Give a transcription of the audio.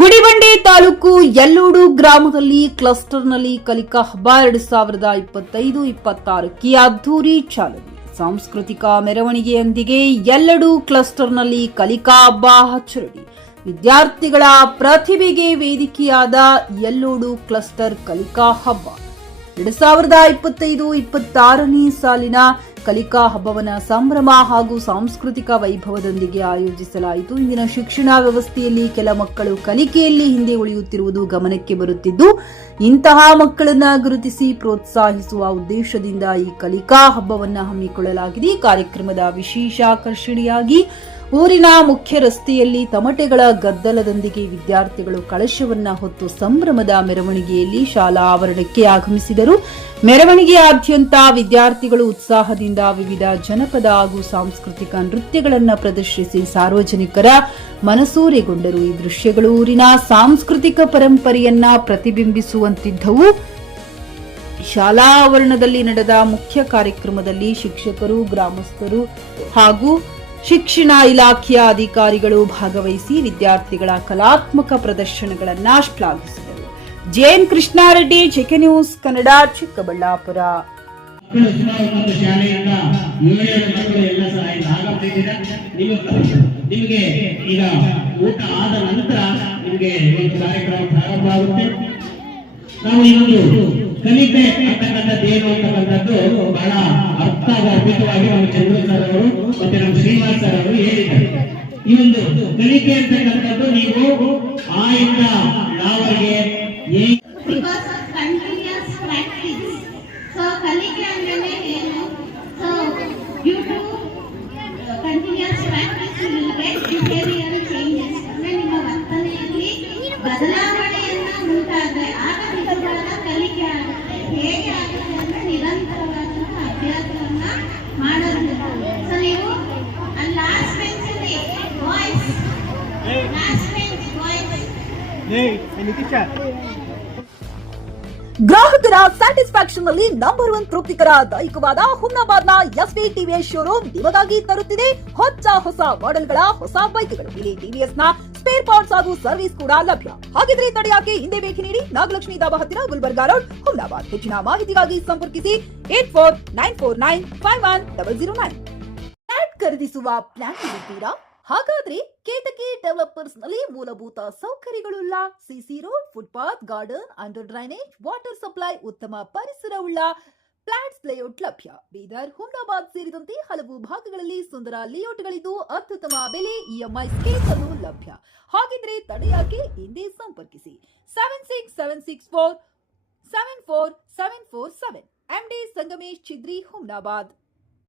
ಗುಡಿಬಂಡೆ ತಾಲೂಕು ಯಲ್ಲೂಡು ಗ್ರಾಮದಲ್ಲಿ ಕ್ಲಸ್ಟರ್ನಲ್ಲಿ ಕಲಿಕಾ ಹಬ್ಬ 2025-26ಕ್ಕೆ ಅದ್ದೂರಿ ಚಾಲನೆ. ಸಾಂಸ್ಕೃತಿಕ ಮೆರವಣಿಗೆಯೊಂದಿಗೆ ಯಲ್ಲೂಡು ಕ್ಲಸ್ಟರ್ನಲ್ಲಿ ಕಲಿಕಾ ಹಬ್ಬ ಆಚರಣೆ. ವಿದ್ಯಾರ್ಥಿಗಳ ಪ್ರತಿಭೆಗೆ ವೇದಿಕೆಯಾದ ಯಲ್ಲೂಡು ಕ್ಲಸ್ಟರ್ ಕಲಿಕಾ ಹಬ್ಬ 2025-26ನೇ ಸಾಲಿನ ಕಲಿಕಾ ಹಬ್ಬವನ್ನ ಸಂಭ್ರಮ ಹಾಗೂ ಸಾಂಸ್ಕೃತಿಕ ವೈಭವದೊಂದಿಗೆ ಆಯೋಜಿಸಲಾಯಿತು. ಇಂದಿನ ಶಿಕ್ಷಣ ವ್ಯವಸ್ಥೆಯಲ್ಲಿ ಕೆಲ ಮಕ್ಕಳು ಕಲಿಕೆಯಲ್ಲಿ ಹಿಂದೆ ಉಳಿಯುತ್ತಿರುವುದು ಗಮನಕ್ಕೆ ಬರುತ್ತಿದ್ದು, ಇಂತಹ ಮಕ್ಕಳನ್ನ ಗುರುತಿಸಿ ಪ್ರೋತ್ಸಾಹಿಸುವ ಉದ್ದೇಶದಿಂದ ಈ ಕಲಿಕಾ ಹಬ್ಬವನ್ನ ಹಮ್ಮಿಕೊಳ್ಳಲಾಗಿದೆ. ಈ ಕಾರ್ಯಕ್ರಮದ ವಿಶೇಷ ಆಕರ್ಷಣೆಯಾಗಿ ಊರಿನ ಮುಖ್ಯ ರಸ್ತೆಯಲ್ಲಿ ತಮಟೆಗಳ ಗದ್ದಲದೊಂದಿಗೆ ವಿದ್ಯಾರ್ಥಿಗಳು ಕಳಶವನ್ನ ಹೊತ್ತು ಸಂಭ್ರಮದ ಮೆರವಣಿಗೆಯಲ್ಲಿ ಶಾಲಾ ಆವರಣಕ್ಕೆ ಆಗಮಿಸಿದರು. ಮೆರವಣಿಗೆಯಾದ್ಯಂತ ವಿದ್ಯಾರ್ಥಿಗಳು ಉತ್ಸಾಹದಿಂದ ವಿವಿಧ ಜನಪದ ಹಾಗೂ ಸಾಂಸ್ಕೃತಿಕ ನೃತ್ಯಗಳನ್ನು ಪ್ರದರ್ಶಿಸಿ ಸಾರ್ವಜನಿಕರ ಮನಸೂರೆಗೊಂಡರು. ಈ ದೃಶ್ಯಗಳು ಊರಿನ ಸಾಂಸ್ಕೃತಿಕ ಪರಂಪರೆಯನ್ನ ಪ್ರತಿಬಿಂಬಿಸುವಂತಿದ್ದವು. ಶಾಲಾ ಆವರಣದಲ್ಲಿ ನಡೆದ ಮುಖ್ಯ ಕಾರ್ಯಕ್ರಮದಲ್ಲಿ ಶಿಕ್ಷಕರು, ಗ್ರಾಮಸ್ಥರು ಹಾಗೂ ಶಿಕ್ಷಣ ಇಲಾಖೆಯ ಅಧಿಕಾರಿಗಳು ಭಾಗವಹಿಸಿ ವಿದ್ಯಾರ್ಥಿಗಳ ಕಲಾತ್ಮಕ ಪ್ರದರ್ಶನಗಳನ್ನು ಶ್ಲಾಘಿಸಿದರು. J N Krishnareddy, check news Kannada, Chikkaballapur. ನಿಮಗೆ ಈಗ ಊಟ ಆದ ನಂತರ ನಿಮಗೆ ಒಂದು ಕಾರ್ಯಕ್ರಮ ಪ್ರಾರಂಭ ಆಗುತ್ತೆ. ನಾವು ಈ ಒಂದು ಕಲಿಕೆ ಅಂತಕ್ಕಂಥದ್ದು ಏನು ಅಂತಕ್ಕಂಥದ್ದು ಬಹಳ ಅರ್ಥಗರ್ಭಿತವಾಗಿ ನಮ್ಮ ಚಂದ್ರ ಸರ್ ಅವರು ಮತ್ತೆ ನಮ್ಮ ಶ್ರೀನಿವಾಸ್ ಸರ್ ಅವರು ಹೇಳಿದ್ದಾರೆ. ಈ ಒಂದು ಕಲಿಕೆ ಅಂತಕ್ಕಂಥದ್ದು ನೀವು ಆಯ್ದ ಯಾವರಿಗೆ ಕಲಿಕೆ ಅಂದ್ರೆ ಏನು? So due to continuous practice you will get behaviour changes. ಅಂದ್ರೆ ನಿಮ್ಮ ವರ್ತನೆಯಲ್ಲಿ ಬದಲಾವಣೆಯನ್ನ ಉಂಟಾದ್ರೆ ಆಗ ನಿಜವಾದ ಕಲಿಕೆ ಆಗುತ್ತೆ. ಹೇಗೆ ಆಗುತ್ತೆ ಅಂದ್ರೆ ನಿರಂತರವಾದಂತಹ ಅಭ್ಯಾಸವನ್ನ ಮಾಡೋದ್ರಿಂದ. ಸೊ ನೀವು ಲಾಸ್ಟ್ ಬೆಂಚಲ್ಲಿ ಬಾಯ್ಸ್, ಲಾಸ್ಟ್ ಬೆಂಚ್ ಬಾಯ್ಸ್. ಗ್ರಾಹಕರ ಸ್ಯಾಟಿಸ್ಫ್ಯಾಕ್ಷನ್ ನಲ್ಲಿ ನಂಬರ್ 1 ತೃಪ್ತಿಕರ ದೈಹಿಕವಾದ ಹುಮ್ನಾಬಾದ್ನ ಎಸ್ವಿ ಟಿವಿಎಸ್ ಶೋರೂಮ್ ನಿಮಗಾಗಿ ತರುತ್ತಿದೆ ಹೊಸ ಮಾಡೆಲ್ಗಳ ಹೊಸ ಬೈಕ್ಗಳು. ಇಲ್ಲಿ ಟಿವಿಎಸ್ ನ ಸ್ಪೇರ್ ಪಾರ್ಟ್ಸ್ ಹಾಗೂ ಸರ್ವಿಸ್ ಕೂಡ ಲಭ್ಯ. ಹಾಗಿದ್ರೆ ತಡೆಯಾಕೆ ಹಿಂದೆ ಭೇಟಿ ನೀಡಿ. ನಾಗಲಕ್ಷ್ಮಿ ದಾಬಾ ಹತ್ತಿರ, ಗುಲ್ಬರ್ಗಾ ರೋಡ್, ಹುಮ್ನಾಬಾದ್. ಹೆಚ್ಚಿನ ಮಾಹಿತಿಗಾಗಿ ಸಂಪರ್ಕಿಸಿ 8494951009. ಫ್ಲಾಟ್ ಖರೀದಿಸುವ ಪ್ಲಾನ್ ಇರುತ್ತೀರಾ? ಹಾಗಾದ್ರೆ ಕೇತಕಿ ಡೆವಲಪರ್ಸ್ ನಲ್ಲಿ ಮೂಲಭೂತ ಸೌಕರ್ಯಗಳುಳ್ಳ CC road, footpath, garden, under drainage, water supply, ಉತ್ತಮ ಪರಿಸರವುಳ್ಳ ಫ್ಲಾಟ್ಸ್ ಲೇಔಟ್ ಲಭ್ಯ. ಬೀದರ್, ಹುಮ್ನಾಬಾದ್ ಸೇರಿದಂತೆ ಹಲವು ಭಾಗಗಳಲ್ಲಿ ಸುಂದರ ಲೇಔಟ್ಗಳಿದ್ದು ಅತ್ಯುತ್ತಮ ಬೆಲೆ, ಇಎಂಐ ಸ್ಕೀಮ್ ಅನ್ನು ಲಭ್ಯ. ಹಾಗಿದ್ರೆ ತಡೆಯಾಕೆ ಹಿಂದೆ ಸಂಪರ್ಕಿಸಿ 7676474747. MD ಸಂಗಮೇಶ್ ಚಿದ್ರಿ, ಹುಮ್ನಾಬಾದ್.